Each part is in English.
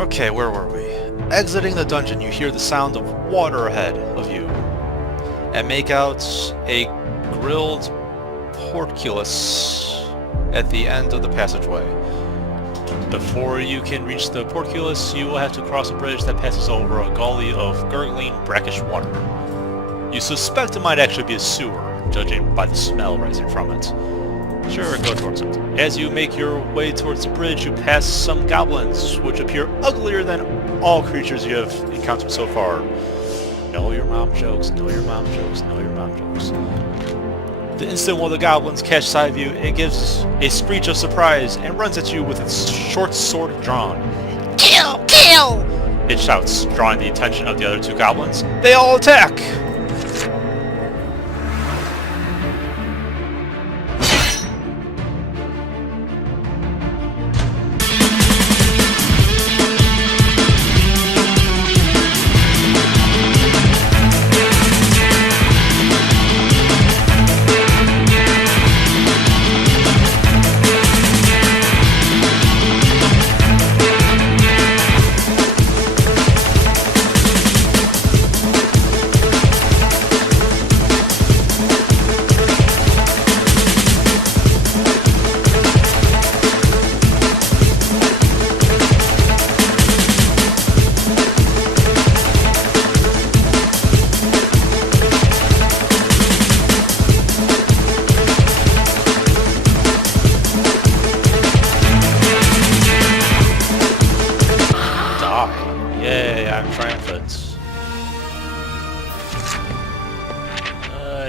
Okay, where were we? Exiting the dungeon, you hear the sound of water ahead of you, and make out a grilled portcullis at the end of the passageway. Before you can reach the portcullis, you will have to cross a bridge that passes over a gully of gurgling, brackish water. You suspect it might actually be a sewer, judging by the smell rising from it. Sure, go towards it. As you make your way towards the bridge, you pass some goblins, which appear uglier than all creatures you have encountered so far. Know your mom jokes, know your mom jokes, know your mom jokes. The instant one of the goblins catches sight of you, it gives a screech of surprise and runs at you with its short sword drawn. Kill! Kill! It shouts, drawing the attention of the other two goblins. They all attack!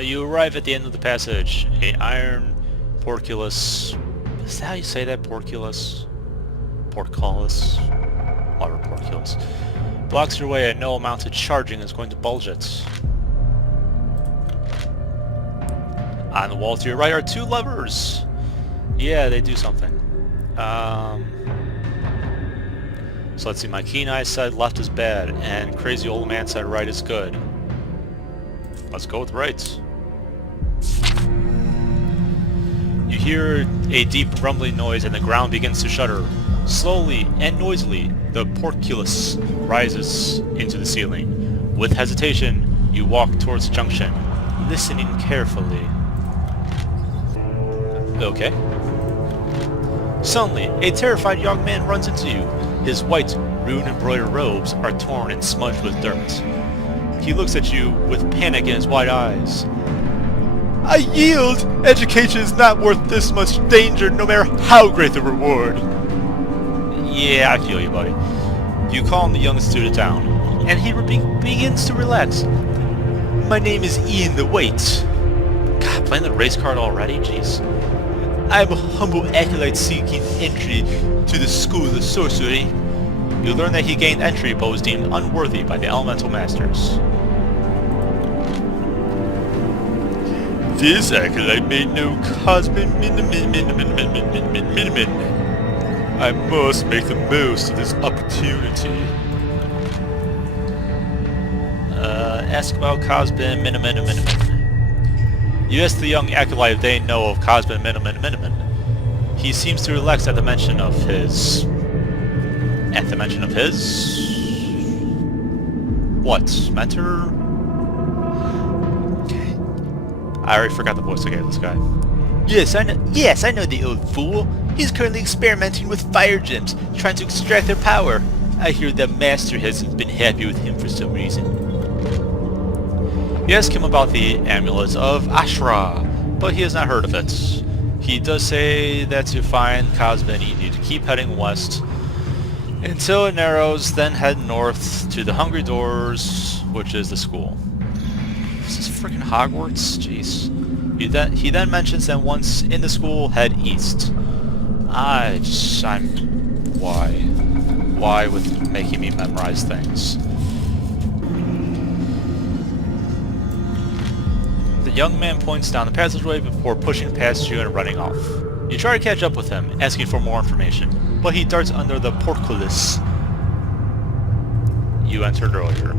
You arrive at the end of the passage. A iron portcullis. Is that how you say that? Portcullis? Portcullis? Whatever, portcullis. Blocks your way and no amount of charging is going to bulge it. On the wall to your right are two levers. Yeah, they do something. So let's see, my keen eye said left is bad, and crazy old man said right is good. Let's go with right. You hear a deep rumbling noise and the ground begins to shudder. Slowly and noisily, the portcullis rises into the ceiling. With hesitation, you walk towards the junction, listening carefully. Okay. Suddenly, a terrified young man runs into you. His white, rune-embroidered robes are torn and smudged with dirt. He looks at you with panic in his wide eyes. I yield! Education is not worth this much danger, no matter how great the reward. Yeah, I feel you, buddy. You calm the young student down, and he begins to relax. My name is Ian the Wait. God, playing the race card already? Jeez. I'm a humble acolyte seeking entry to the School of Sorcery. You learn that he gained entry but was deemed unworthy by the Elemental Masters. This acolyte made no cosmic minimum. I must make the most of this opportunity. Ask about Cosbin minimum. You ask the young acolyte if they know of Cosbin minimum. He seems to relax at the mention of his... What? Mentor? Okay. I already forgot the voice I gave this guy. Yes, I know the old fool. He's currently experimenting with fire gems, trying to extract their power. I hear the master hasn't been happy with him for some reason. You ask him about the amulet of Ashra, but he has not heard of it. He does say that to find Cosbin you need to keep heading west until it narrows, then head north to the Hungry Doors, which is the school. This is freaking Hogwarts? Jeez. He then mentions that once in the school, head east. Why with making me memorize things? The young man points down the passageway before pushing past you and running off. You try to catch up with him, asking for more information, but he darts under the portcullis you entered earlier.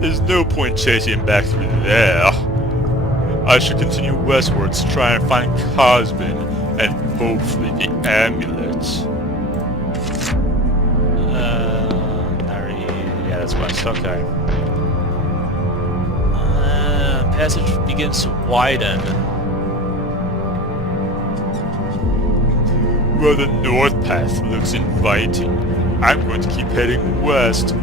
There's no point chasing him back through there. I should continue westwards to try and find Cosbin and hopefully the amulet. okay. Passage begins to widen. Well, the north path looks inviting. I'm going to keep heading west,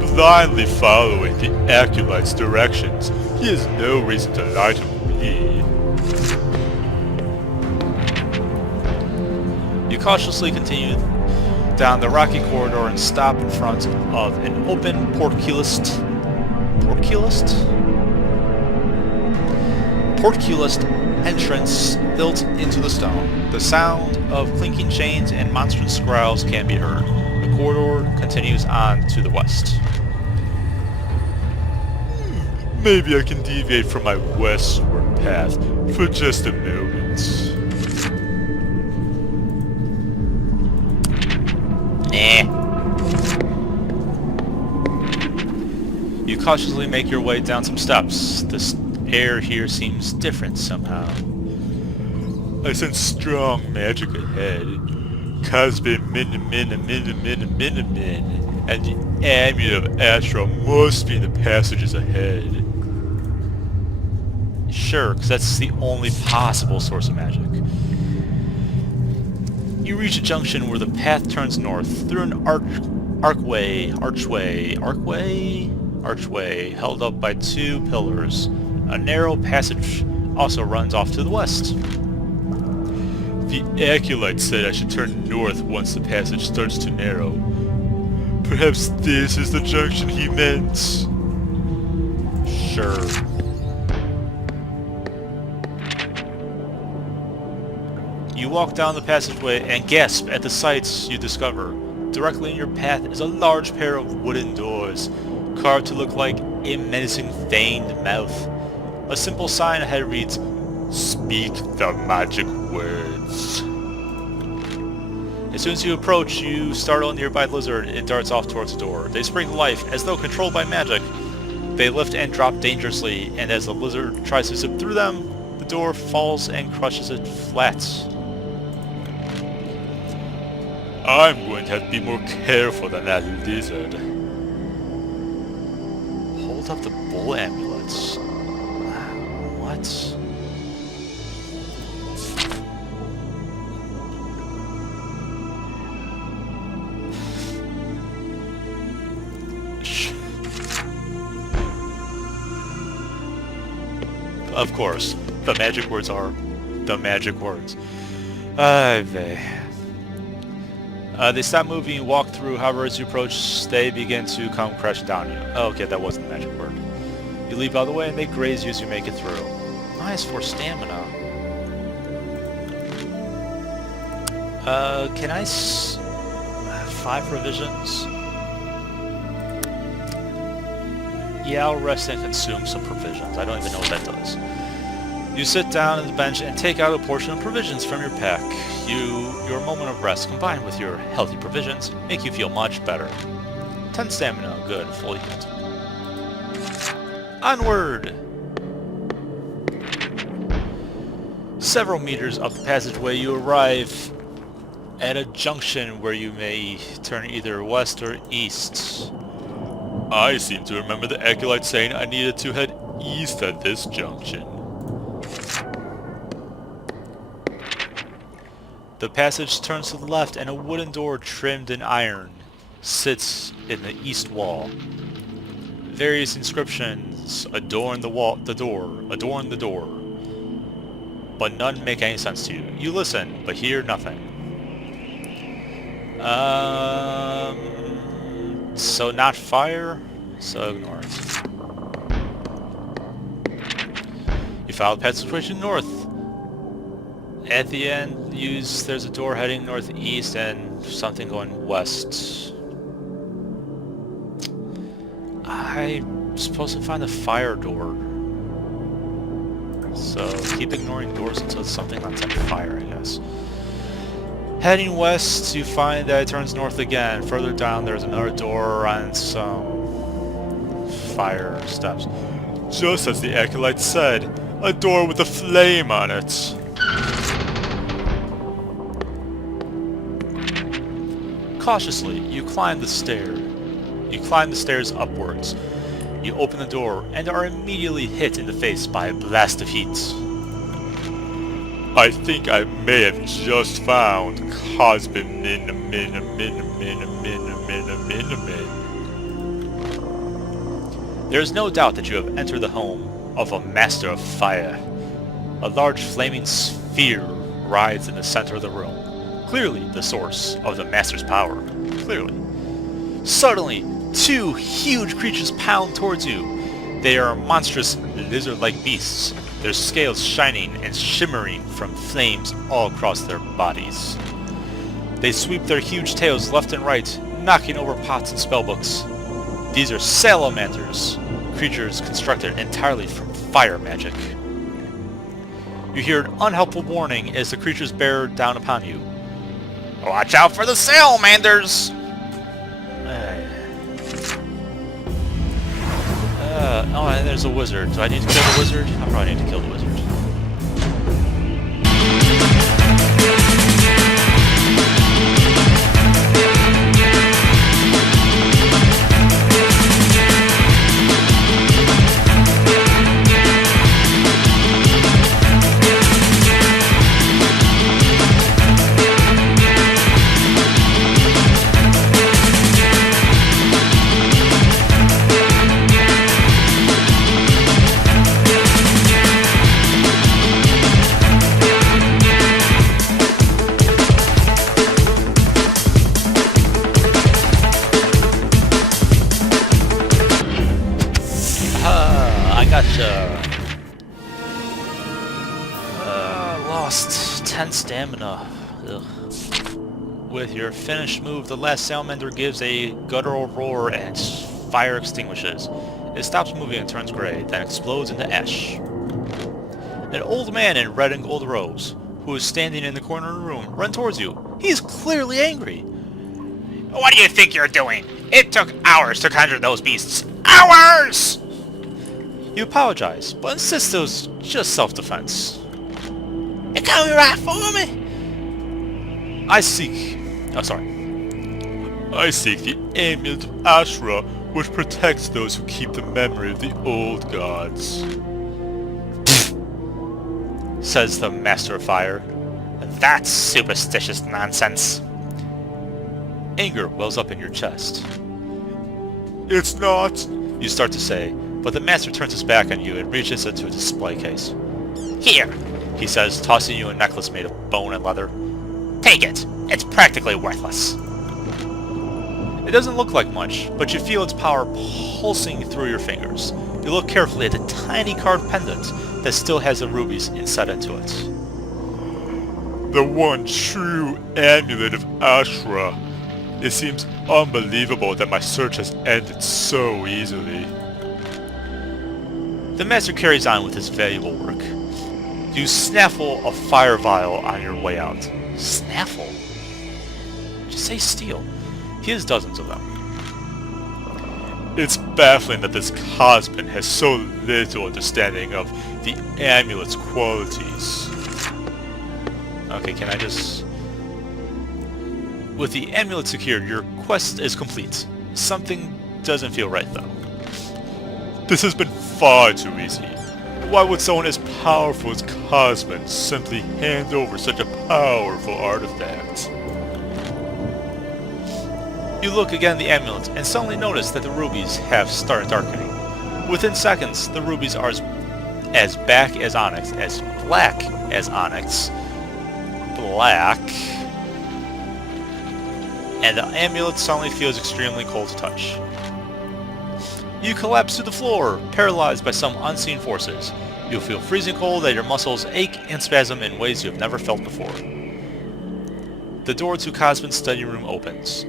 blindly following the acolyte's directions. He has no reason to lie to me. You cautiously continue down the rocky corridor and stop in front of an open portcullis entrance built into the stone. The sound of clinking chains and monstrous growls can be heard. The corridor continues on to the west. Maybe I can deviate from my westward path for just a moment. Nah. You cautiously make your way down some steps. The air here seems different somehow. I sense strong magic ahead. Cosby and the amulet of Astro must be in the passages ahead. Sure, because that's the only possible source of magic. You reach a junction where the path turns north through an archway held up by two pillars. A narrow passage also runs off to the west. The acolyte said I should turn north once the passage starts to narrow. Perhaps this is the junction he meant. Sure. You walk down the passageway and gasp at the sights you discover. Directly in your path is a large pair of wooden doors, carved to look like a menacing fanged mouth. A simple sign ahead reads, "Speak the magic words." As soon as you approach, you startle a nearby lizard. It darts off towards the door. They spring to life, as though controlled by magic. They lift and drop dangerously, and as the lizard tries to zip through them, the door falls and crushes it flat. I'm going to have to be more careful than that lizard. Hold up the bull amulets. What? Of course, the magic words are the magic words. They stop moving and walk through. However, as you approach, they begin to come crashing down you. Oh, okay, that wasn't the magic word. You leap out of the way and they graze you as you make it through. Nice for stamina. Can I 5 provisions? Yeah, I'll rest and consume some provisions. I don't even know what that does. You sit down on the bench and take out a portion of provisions from your pack. Your moment of rest combined with your healthy provisions make you feel much better. 10 stamina, good, fully healed. Onward! Several meters up the passageway, you arrive at a junction where you may turn either west or east. I seem to remember the acolyte saying I needed to head east at this junction. The passage turns to the left and a wooden door trimmed in iron sits in the east wall. Various inscriptions adorn the door, but none make any sense to you. You listen, but hear nothing. So not fire, so ignore it. You follow the passageway north. At the end, there's a door heading northeast and something going west. I'm supposed to find the fire door. So keep ignoring doors until it's something that's on fire, I guess. Heading west, you find that it turns north again. Further down, there's another door on some fire steps. Just as the acolyte said, a door with a flame on it. Cautiously, you climb the stair. You climb the stairs upwards. You open the door and are immediately hit in the face by a blast of heat. I think I may have just found Cosmin There is no doubt that you have entered the home of a master of fire. A large flaming sphere rides in the center of the room, clearly the source of the master's power. Clearly. Suddenly, two huge creatures pound towards you. They are monstrous lizard-like beasts, their scales shining and shimmering from flames all across their bodies. They sweep their huge tails left and right, knocking over pots and spellbooks. These are salamanders, creatures constructed entirely from fire magic. You hear an unhelpful warning as the creatures bear down upon you. Watch out for the salamanders! Oh, and there's a wizard. Do I need to kill the wizard? I probably need to kill the wizard. Lost 10 stamina. Ugh. With your finished move, the last salamander gives a guttural roar and fire extinguishes. It stops moving and turns gray, then explodes into ash. An old man in red and gold robes, who is standing in the corner of the room, runs towards you. He is clearly angry. What do you think you're doing? It took hours to conjure those beasts. Hours! You apologize, but insist it was just self-defense. You coming right for me? I seek the amulet of Ashra, which protects those who keep the memory of the old gods. Says the Master of Fire. That's superstitious nonsense. Anger wells up in your chest. It's not, you start to say, but the Master turns his back on you and reaches into a display case. Here, he says, tossing you a necklace made of bone and leather. Take it. It's practically worthless. It doesn't look like much, but you feel its power pulsing through your fingers. You look carefully at the tiny carved pendant that still has the rubies inset into it. The one true amulet of Ashra. It seems unbelievable that my search has ended so easily. The Master carries on with his valuable work. You snaffle a fire vial on your way out. Snaffle? Just say steal. He has dozens of them. It's baffling that this Cosmin has so little understanding of the amulet's qualities. Okay, can I just... With the amulet secured, your quest is complete. Something doesn't feel right, though. This has been far too easy. Why would someone as powerful as Cosmin simply hand over such a powerful artifact? You look again at the amulet and suddenly notice that the rubies have started darkening. Within seconds, the rubies are as black as onyx, and the amulet suddenly feels extremely cold to touch. You collapse to the floor, paralyzed by some unseen forces. You'll feel freezing cold as your muscles ache and spasm in ways you have never felt before. The door to Cosmin's study room opens.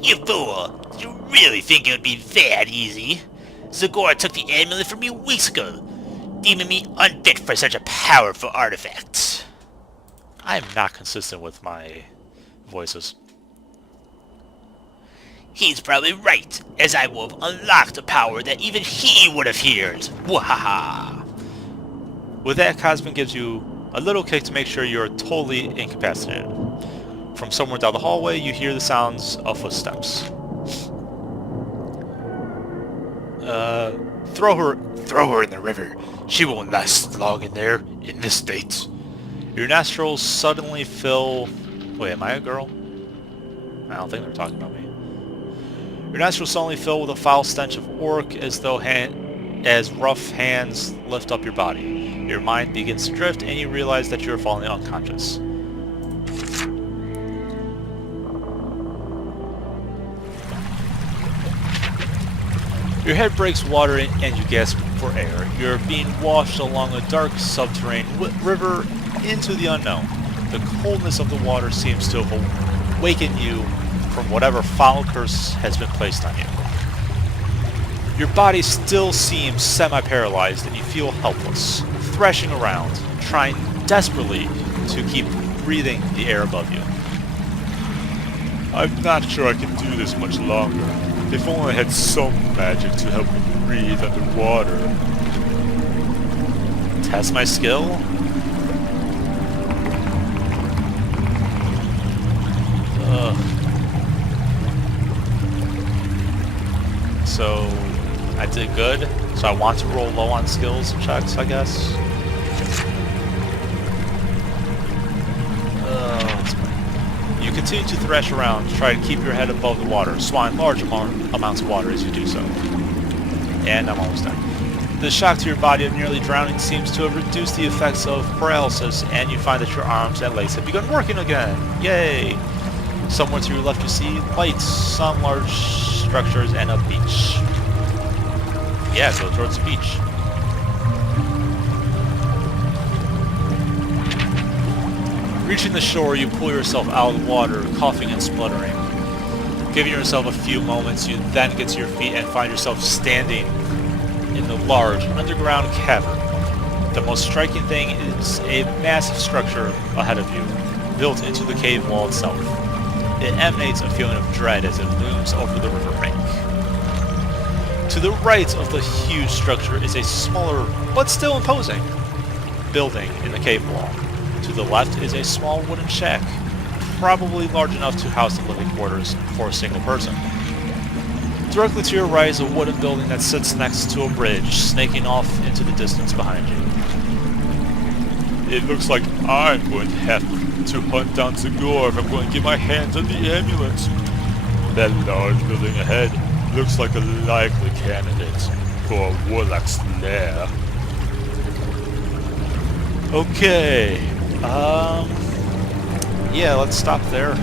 You fool! You really think it would be that easy? Zagor took the amulet from me weeks ago, deeming me unfit for such a powerful artifact. I am not consistent with my voices. He's probably right, as I will have unlocked a power that even he would have feared. Wahaha! With that, Cosmin gives you a little kick to make sure you're totally incapacitated. From somewhere down the hallway, you hear the sounds of footsteps. Throw her in the river. She won't last long in there, in this state. Your nostrils suddenly fill... Wait, am I a girl? I don't think they're talking about me. Your nostrils suddenly fill with a foul stench of orc as though as rough hands lift up your body. Your mind begins to drift and you realize that you're falling unconscious. Your head breaks water and you gasp for air. You're being washed along a dark subterranean river into the unknown. The coldness of the water seems to have awakened you from whatever foul curse has been placed on you. Your body still seems semi-paralyzed and you feel helpless, thrashing around, trying desperately to keep breathing the air above you. I'm not sure I can do this much longer. If only I had some magic to help me breathe underwater. Test my skill? So, I did good. So I want to roll low on skills checks, I guess. You continue to thresh around, try to keep your head above the water, swallowing large amounts of water as you do so. And I'm almost done. The shock to your body of nearly drowning seems to have reduced the effects of paralysis, and you find that your arms and legs have begun working again. Yay! Somewhere to your left you see lights, some large structures, and a beach. Yeah, go towards the beach. Reaching the shore, you pull yourself out of the water, coughing and spluttering. Giving yourself a few moments, you then get to your feet and find yourself standing in the large underground cavern. The most striking thing is a massive structure ahead of you, built into the cave wall itself. It emanates a feeling of dread as it looms over the river bank. To the right of the huge structure is a smaller, but still imposing, building in the cave wall. To the left is a small wooden shack, probably large enough to house the living quarters for a single person. Directly to your right is a wooden building that sits next to a bridge, snaking off into the distance behind you. It looks like I'm going to have to hunt down Zagor if I'm going to get my hands on the amulet. That large building ahead looks like a likely candidate for a Warlock's lair. Okay. Yeah, let's stop there.